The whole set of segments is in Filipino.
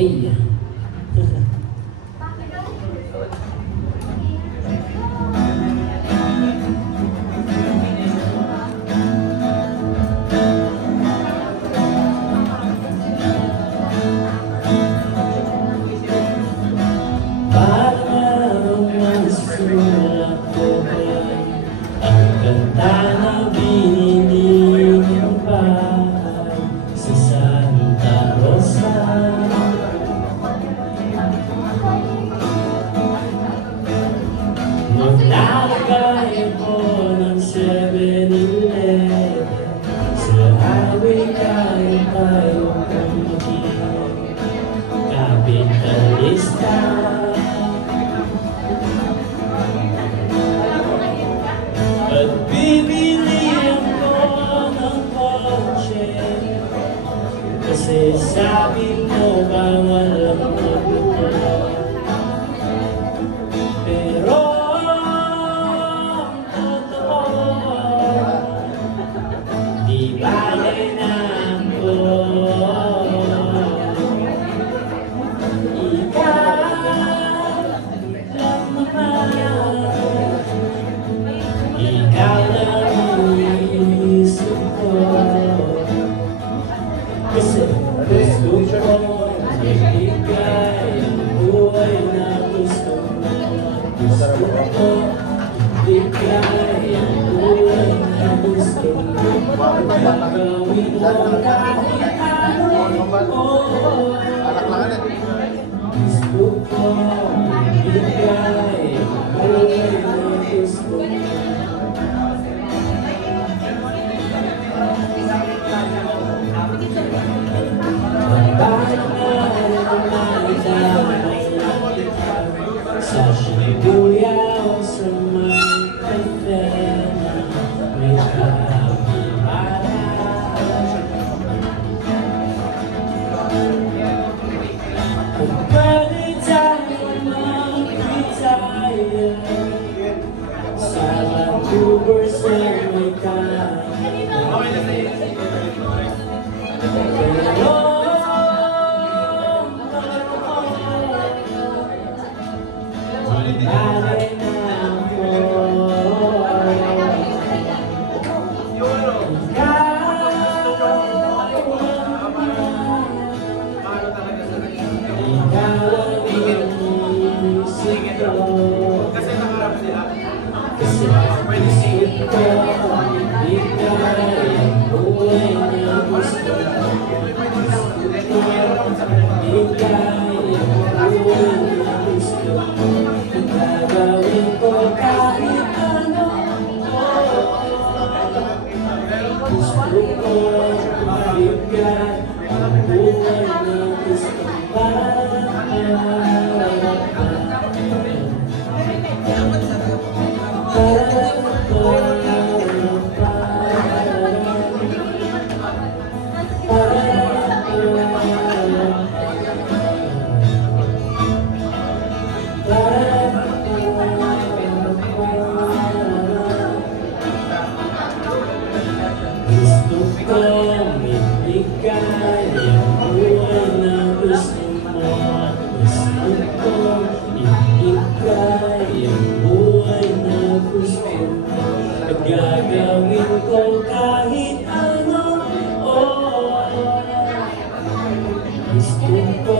Day. Nagkaya ko ng 7-Eleven sa highway kaya tayong kumagin kapitalista. At bibilihan ko ng kotse kasi sabi mo bawal ang magluto. Kasi gusto ko ibigay ang buhay na gusto mo. Gusto ko ibigay ang buhay na gusto mo. Gagawin mo kahit ano. Gusto ko ibigay ang buhay na gusto mo. Sa Shibuya o sa may cafe na may kapibara. Kung pwede tayo mag-retire sa Vancouver sa may kasi nakarap sila. Kasi pwede singit ko. Ibigay ang buhay na gusto mo. Ibigay ang buhay na gusto mo. Gagawin ko kahit ano. Gusto ko ibigay ang buhay na gusto mo. Gusto ko ibigay ang buhay na gusto mo. Gusto ko ibigay ang buhay na gusto mo. Gagawin ko kahit ano. Gusto ko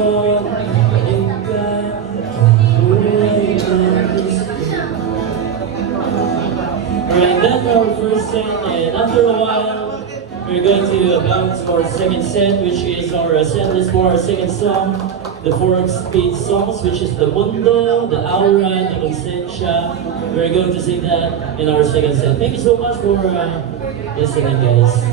ibigay ang buhay na gusto mo. Alright, that's our first set, and after a while we're going to bounce for our second set, which is our set list for our second song, the 4-speed songs, which is the Mundo, the Aura, the Consensya. We're going to sing that in our second set. Thank you so much for listening, guys.